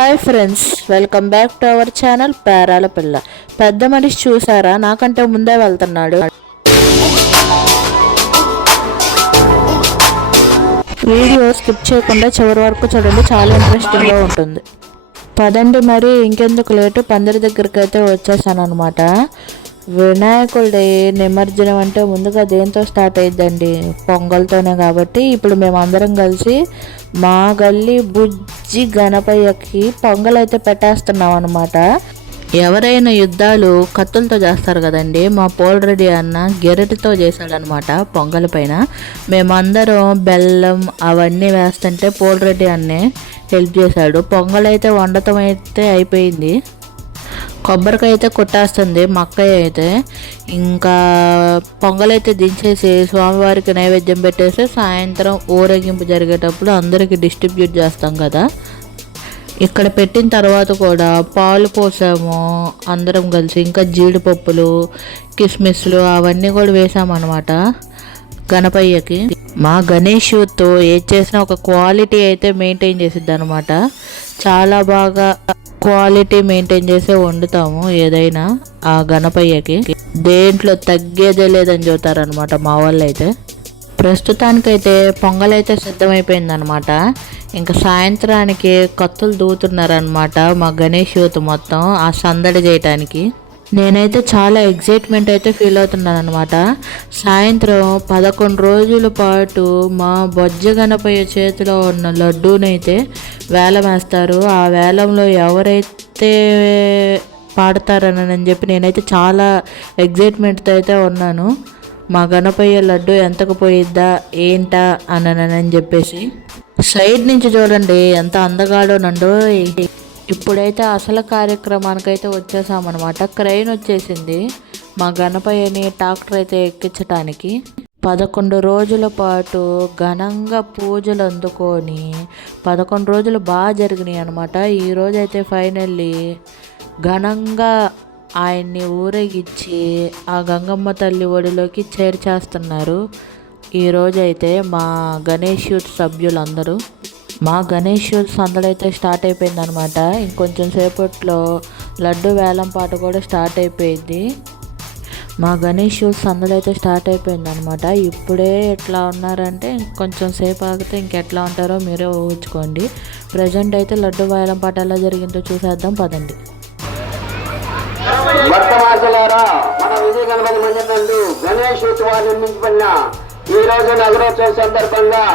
Hi friends, welcome back to our channel Perala పిల్ల. పెద్ద మనిషి చూసారా, నాకంటే ముందే వెళ్తున్నాడు. వీడియో స్కిప్ చేయకుండా చివరి వరకు చూడండి, చాలా ఇంట్రెస్టింగ్గా ఉంటుంది. పదండి మరి ఇంకెందుకు లేటు, పందిరి దగ్గరికి అయితే వచ్చేసాను అనమాట. వినాయకుడి నిమజ్జనం అంటే ముందుగా దేంతో స్టార్ట్ అయ్యిద్దండి, పొంగల్తోనే. కాబట్టి ఇప్పుడు మేమందరం కలిసి మా గల్లీ బుజ్జి గణపయ్యకి పొంగల్ అయితే పెట్టేస్తున్నాం అనమాట. ఎవరైనా యుద్ధాలు కత్తులతో చేస్తారు కదండి, మా పోల్రెడ్డి అన్న గెరటితో చేశాడనమాట పొంగల్ పైన. మేమందరం బెల్లం అవన్నీ వేస్తుంటే పోల్రెడ్డి అన్నే హెల్ప్ చేశాడు. పొంగల్ అయితే వండటం అయితే అయిపోయింది. కొబ్బరికాయ అయితే కొట్టేస్తుంది మా అక్కయ్య అయితే. ఇంకా పొంగల్ అయితే దించేసి స్వామివారికి నైవేద్యం పెట్టేసి సాయంత్రం ఊరేగింపు జరిగేటప్పుడు అందరికీ డిస్ట్రిబ్యూట్ చేస్తాం కదా. ఇక్కడ పెట్టిన తర్వాత కూడా పాలు పోసాము అందరం కలిసి. ఇంకా జీడిపప్పులు కిస్మిస్లు అవన్నీ కూడా వేసామన్నమాట గణపయ్యకి. మా గణేష్ యూత్ ఏది చేసినా ఒక క్వాలిటీ అయితే మెయింటైన్ చేసిద్ది అనమాట. చాలా బాగా క్వాలిటీ మెయింటైన్ చేసే వండుతాము ఏదైనా. ఆ గణపయ్యకి దేంట్లో తగ్గేదే లేదని చెబుతారనమాట మా వాళ్ళు అయితే. ప్రస్తుతానికైతే పొంగల్ అయితే సిద్ధమైపోయిందనమాట. ఇంకా సాయంత్రానికి కత్తులు దూతున్నారనమాట మా గణేష్ యూత్ మొత్తం ఆ సందడి చేయటానికి. నేనైతే చాలా ఎగ్జైట్మెంట్ అయితే ఫీల్ అవుతున్నాను అనమాట. సాయంత్రం 11 రోజుల పాటు మా బొజ్జ గణపయ్య చేతిలో ఉన్న లడ్డూనైతే వేలం వేస్తారు. ఆ వేలంలో ఎవరైతే పాడతారని చెప్పి నేనైతే చాలా ఎగ్జైట్మెంట్తో అయితే ఉన్నాను. మా గణపయ్య లడ్డు ఎంతకు పోయిద్దా ఏంటా అని చెప్పేసి. సైడ్ నుంచి చూడండి ఎంత అందగాడో నండు. ఇప్పుడైతే అసలు కార్యక్రమానికైతే వచ్చేసామన్నమాట. క్రెయిన్ వచ్చేసింది మా గణపయ్యని ట్రాక్టర్ అయితే ఎక్కించటానికి. 11 రోజుల పాటు ఘనంగా పూజలు అందుకొని 11 రోజులు బాగా జరిగినాయి అనమాట. ఈరోజైతే ఫైనల్లీ ఘనంగా ఆయన్ని ఊరేగించి ఆ గంగమ్మ తల్లి ఒడిలోకి చేర్చేస్తున్నారు. ఈరోజైతే మా గణేష్ యూత్ సభ్యులందరూ. మా గణేష్ సందడైతే స్టార్ట్ అయిపోయింది అనమాట. ఇంకొంచెం సేపట్లో లడ్డు వేలం పాట కూడా స్టార్ట్ అయిపోయింది. మా గణేష్ సందడైతే స్టార్ట్ అయిపోయింది అనమాట. ఇప్పుడే ఎట్లా ఉన్నారంటే ఇంకొంచెం సేపు ఆగితే ఇంకెట్లా ఉంటారో మీరే ఊహించుకోండి. ప్రజెంట్ అయితే లడ్డు వేలం పాట ఎలా జరిగిందో చూసేద్దాం పదండి. మన విజయ గణపతి మందిరం నందు గణేష్ ఉత్సవాలు నిర్మించబడిన ఈ రోజు నగరోత్సవం సందర్భంగా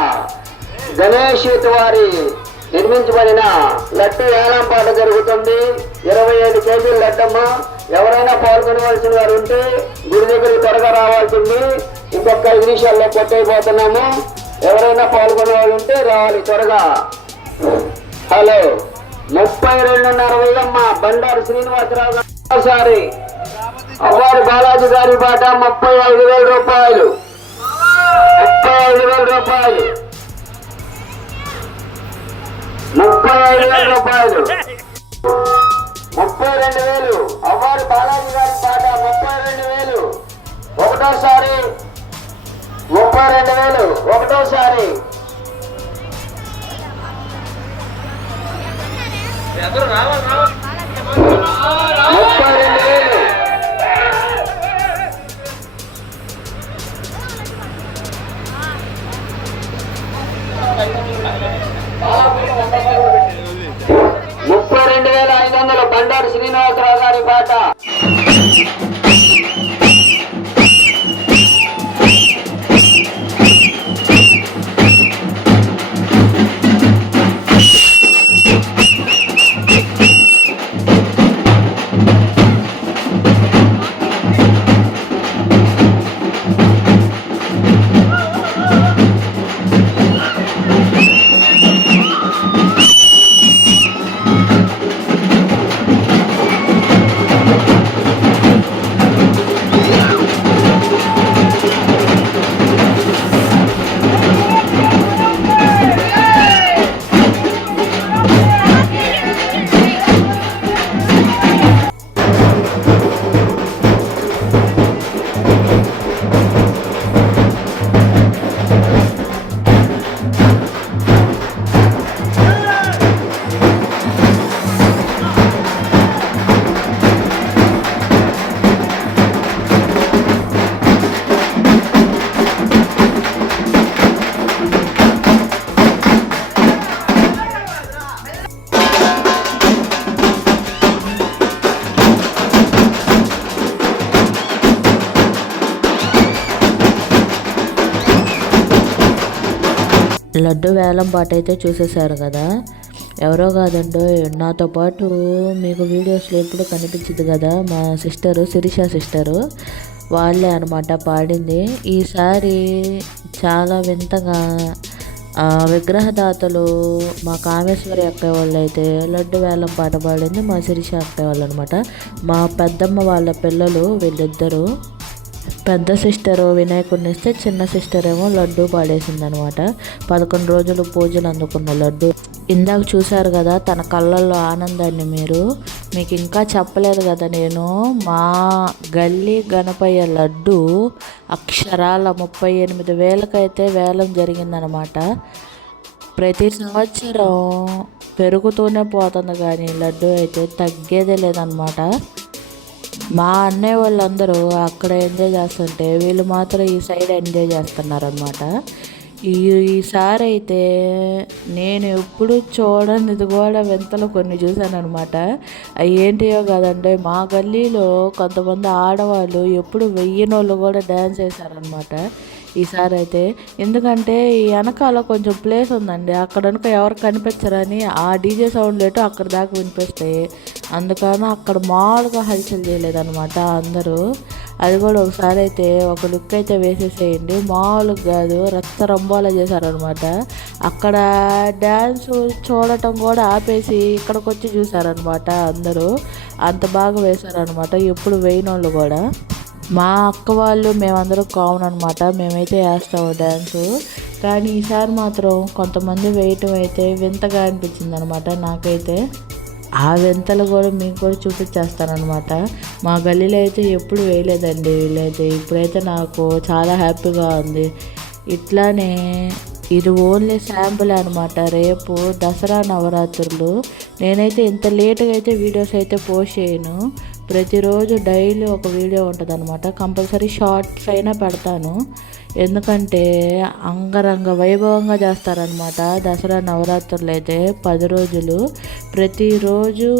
గణేష్ వారి నిర్మించబడిన లడ్డు వేలం పాట జరుగుతుంది. 25 కేజీల లడ్డమ్మ. ఎవరైనా పాల్గొనవలసిన వారు ఉంటే గుడి దగ్గరికి త్వరగా రావాల్సింది. ఇంకొక 5 నిమిషాల్లో కొట్టయిపోతున్నాము. ఎవరైనా పాల్గొనే ఉంటే రావాలి త్వరగా. హలో 32.40 అమ్మ బండారు శ్రీనివాసరావు గారి అవ్వారి బాలాజీ గారి పాట 35,000 రూపాయలు. 35,000 రూపాయలు. 35,000 రూపాయలు. 32,000 అవ్వారు బాలాజీ గారి పాట 32,000. ఒకటోసారి 32,000. ఒకటోసారి 32,000. 32,500 బండారు శ్రీనివాసరావు గారి పాట. లడ్డు వేలం పాట అయితే చూసేశారు కదా. ఎవరో కాదండో, నాతో పాటు మీకు వీడియోస్లో ఎప్పుడు కనిపించింది కదా మా సిస్టరు, శిరీష సిస్టరు, వాళ్ళే అనమాట పాడింది. ఈసారి చాలా వింతగా విగ్రహదాతలు మా కామేశ్వరి అక్క వాళ్ళు అయితే లడ్డు వేలం పాట పాడింది మా శిరీష అక్క వాళ్ళు అనమాట. మా పెద్దమ్మ వాళ్ళ పిల్లలు వీళ్ళిద్దరూ. పెద్ద సిస్టరు వినాయకుడిని ఇస్తే చిన్న సిస్టర్ ఏమో లడ్డు పాడేసింది అనమాట. 11 రోజులు పూజలు అందుకున్న లడ్డు. ఇందాక చూశారు కదా తన కళ్ళల్లో ఆనందాన్ని. మీకు ఇంకా చెప్పలేదు కదా నేను. మా గల్లీ గణపయ్య లడ్డు అక్షరాల 38,000కైతే వేలం జరిగిందనమాట. ప్రతి సంవత్సరం పెరుగుతూనే పోతుంది కానీ లడ్డు అయితే తగ్గేదే లేదనమాట. మా అన్నయ్య వాళ్ళందరూ అక్కడ ఎంజాయ్ చేస్తుంటే వీళ్ళు మాత్రం ఈ సైడ్ ఎంజాయ్ చేస్తున్నారనమాట. ఈసారి అయితే నేను ఎప్పుడు చూడనిది కూడా వింతలు కొన్ని చూశాను అనమాట. అవి ఏంటియో కాదండి, మా గల్లీలో కొంతమంది ఆడవాళ్ళు ఎప్పుడు వెయ్యినోళ్ళు కూడా డ్యాన్స్ వేశారనమాట ఈసారి అయితే. ఎందుకంటే ఈ వెనకాల కొంచెం ప్లేస్ ఉందండి, అక్కడ కనుక ఎవరు కనిపించరని ఆ డీజే సౌండ్ లేటు అక్కడ దాకా వినిపిస్తాయి. అందుకని అక్కడ మామూలుగా హల్చల్ చేయలేదన్నమాట అందరూ. అది కూడా ఒకసారి అయితే ఒక లుక్ అయితే వేసేసేయండి, మామూలుగా కాదు, రక్తరంబోలా చేశారనమాట. అక్కడ డ్యాన్స్ చూడటం కూడా ఆపేసి ఇక్కడికి వచ్చి చూసారనమాట అందరూ. అంత బాగా వేశారనమాట, ఎప్పుడు వేయనోళ్ళు కూడా. మా అక్క వాళ్ళు మేమందరం కామన్ అనమాట, మేమైతే వేస్తాము డ్యాన్సు. కానీ ఈసారి మాత్రం కొంతమంది వేయటం అయితే వింతగా అనిపించింది అనమాట నాకైతే. ఆ వింతలు కూడా మీకు కూడా చూపించేస్తానమాట. మా గల్లీలో అయితే ఎప్పుడు వేయలేదండి వీళ్ళైతే. ఇప్పుడైతే నాకు చాలా హ్యాపీగా ఉంది. ఇట్లానే ఇది ఓన్లీ శాంపుల్ అనమాట. రేపు దసరా నవరాత్రులు. నేనైతే ఇంత లేటుగా అయితే వీడియోస్ అయితే పోస్ట్ చేయను. ప్రతిరోజు డైలీ ఒక వీడియో ఉంటుంది అనమాట. కంపల్సరీ షార్ట్స్ అయినా పెడతాను. ఎందుకంటే అంగరంగ వైభవంగా చేస్తారనమాట దసరా నవరాత్రులు అయితే 10 రోజులు. ప్రతిరోజు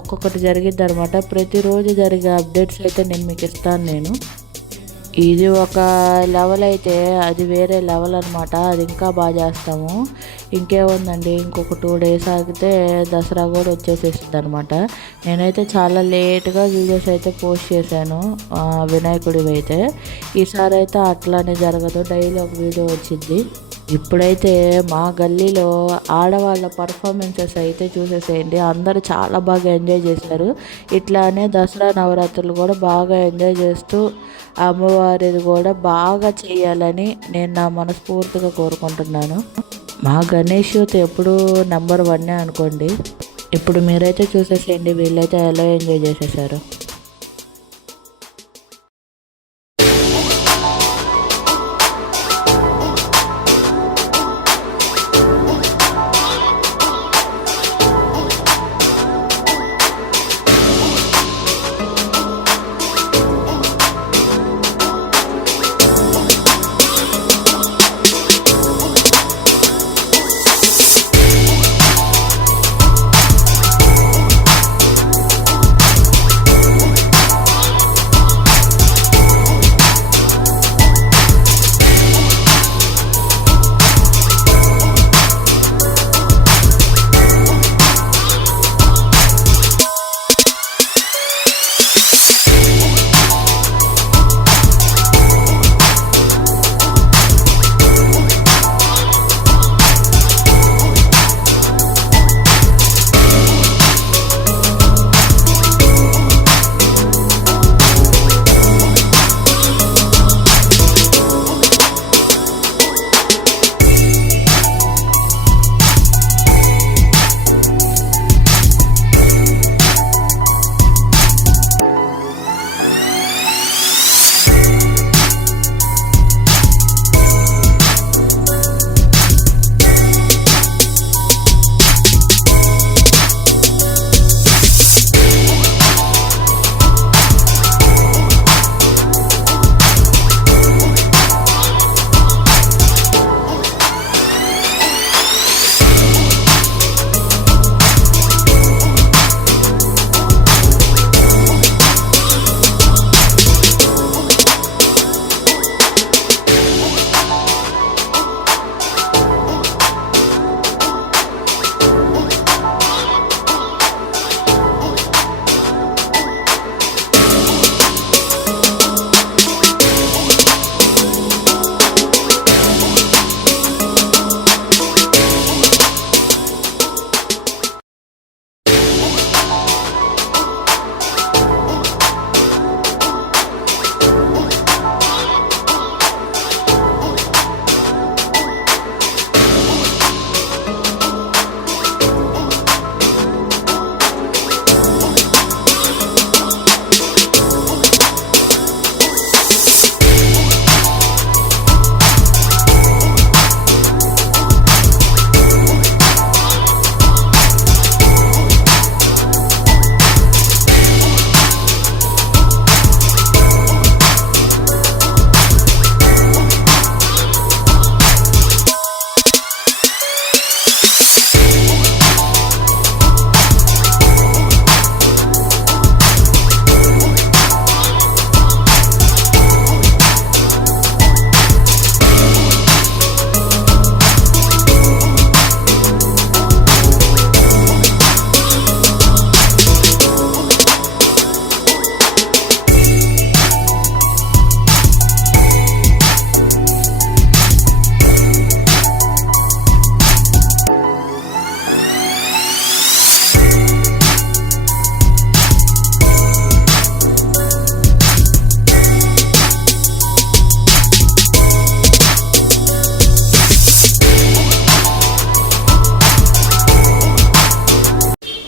ఒక్కొక్కటి జరిగిద్ది అనమాట. ప్రతిరోజు జరిగే అప్డేట్స్ అయితే నేను మీకు ఇస్తాను. ఇది ఒక లెవెల్ అయితే అది వేరే లెవెల్ అనమాట. అది ఇంకా బాగా చేస్తాము. ఇంకేముందండి, ఇంకొక 2 days ఆగితే దసరా కూడా వచ్చేసేసింది అనమాట. నేనైతే చాలా లేట్గా వీడియోస్ అయితే పోస్ట్ చేశాను వినాయకుడివి అయితే. ఈసారి అయితే అట్లానే జరగదు, డైలీ ఒక వీడియో వచ్చింది. ఇప్పుడైతే మా గల్లీలో ఆడవాళ్ళ పర్ఫార్మెన్సెస్ అయితే చూసేసేయండి. అందరూ చాలా బాగా ఎంజాయ్ చేశారు. ఇట్లానే దసరా నవరాత్రులు కూడా బాగా ఎంజాయ్ చేస్తూ అమ్మవారిది కూడా బాగా చేయాలని నేను నా మనస్ఫూర్తిగా కోరుకుంటున్నాను. మా గణేష్ యూత్ ఎప్పుడూ నెంబర్ 1 అనుకోండి. ఇప్పుడు మీరైతే చూసేసేయండి వీళ్ళైతే ఎలా ఎంజాయ్ చేసేసారు.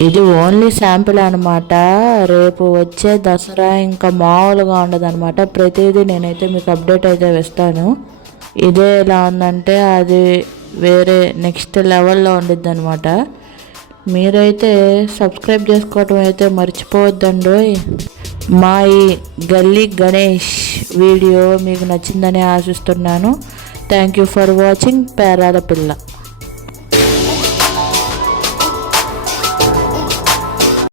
ఇది ఓన్లీ శాంపిల్ అనమాట. రేపు వచ్చే దసరా ఇంకా మామూలుగా ఉండదన్నమాట. ప్రతిదీ నేనైతే మీకు అప్డేట్ అయితే ఇస్తాను. ఇదే ఎలా ఉందంటే అది వేరే నెక్స్ట్ లెవెల్లో ఉండిద్ది అనమాట. మీరైతే సబ్స్క్రైబ్ చేసుకోవటం అయితే మర్చిపోవద్దండి. మా ఈ గల్లీ గణేష్ వీడియో మీకు నచ్చిందని ఆశిస్తున్నాను. Thank you for watching. Perala పిల్ల.